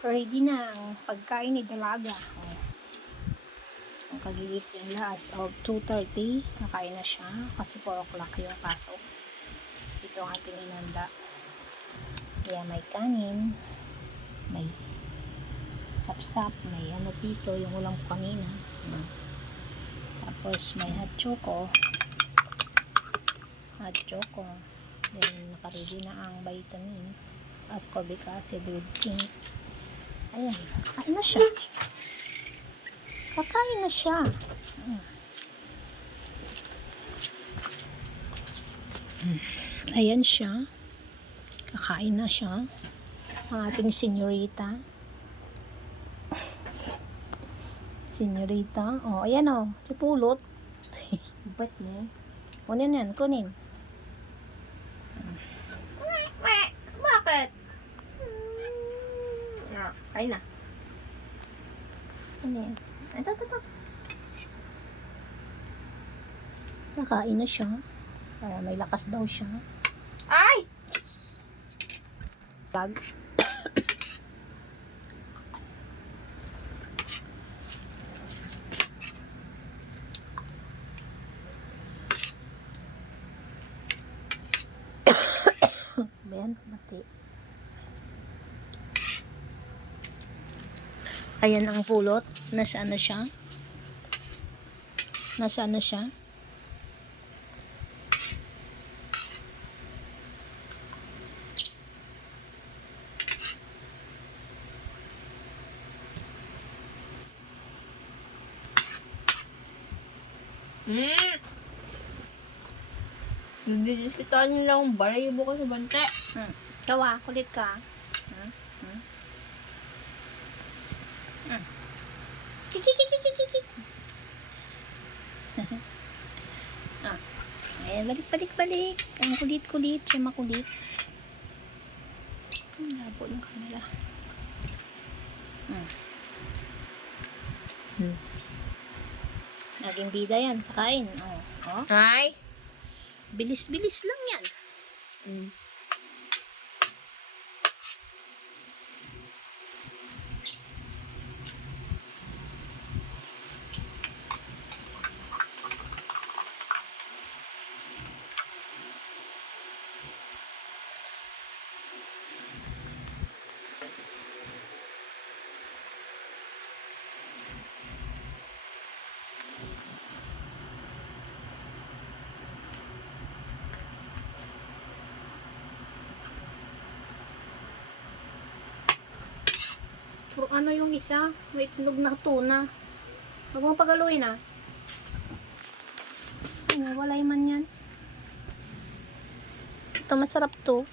Ready na ang pagkain ni Dalaga. Ang kagigising na as of 2:30. Nakain na siya kasi 4 o'clock yung pasok. Ito ang ating inanda. Kaya may kanin, may sapsap, may ano dito, yung ulam ko kanina. Tapos may hot choco. Then nakaready na ang vitamins, ascorbic acid with zinc. Ayan, kakain na siya. Kakain na siya. Ayan siya. Kakain na siya. Ang ating senyorita. Senyorita. Oh, ayan oh. Si Pulot. Ba't mo? Kunin yan, kunin. Bakit? Ay na. Kunin. Ito. Nakain na siya. Para may lakas daw siya. Ay! Lag. Ayan, mati. Ayan ang Pulot. Nasaan na siya? Nasaan na siya? Nagdidiskitaan nyo lang balay mo ko sa bante. Kawa, kulit ka. Kikikikikikik. Ayan, balik. Ang kulit. Siya makulit. Labo yung kanila. Naging bida yan sa kain. Oh. Ay! Bilis lang yan. Pero ano yung isa? May tunog na tuna. Huwag mong pagaluin ah. Walay man yan. Ito masarap to.